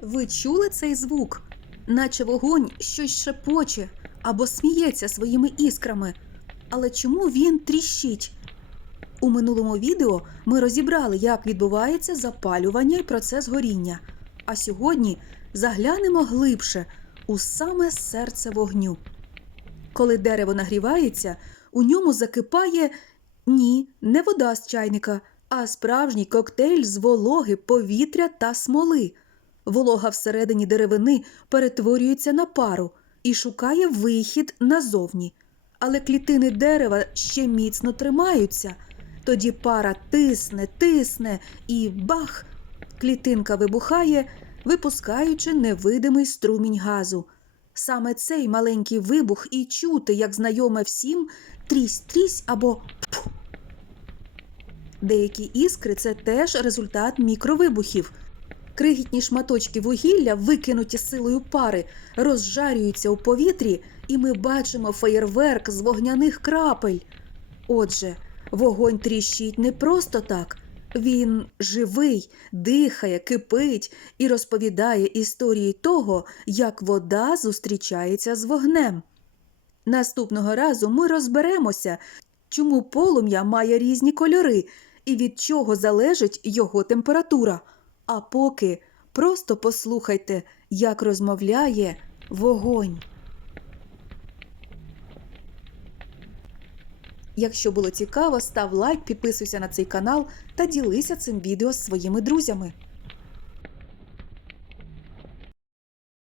Ви чули цей звук? Наче вогонь щось шепоче або сміється своїми іскрами. Але чому він тріщить? У минулому відео ми розібрали, як відбувається запалювання і процес горіння. А сьогодні заглянемо глибше у саме серце вогню. Коли дерево нагрівається, у ньому закипає ні, не вода з чайника, а справжній коктейль з вологи, повітря та смоли. Волога всередині деревини перетворюється на пару і шукає вихід назовні. Але клітини дерева ще міцно тримаються. Тоді пара тисне, тисне і бах! Клітинка вибухає, випускаючи невидимий струмінь газу. Саме цей маленький вибух і чути, як знайоме всім, трісь-трісь або пф. Деякі іскри це теж результат мікровибухів. Крихітні шматочки вугілля, викинуті силою пари, розжарюються у повітрі, і ми бачимо феєрверк з вогняних крапель. Отже, вогонь тріщить не просто так. Він живий, дихає, кипить і розповідає історії того, як вода зустрічається з вогнем. Наступного разу ми розберемося, чому полум'я має різні кольори і від чого залежить його температура. А поки просто послухайте, як розмовляє вогонь. Якщо було цікаво, став лайк, підписуйся на цей канал та ділися цим відео з своїми друзями.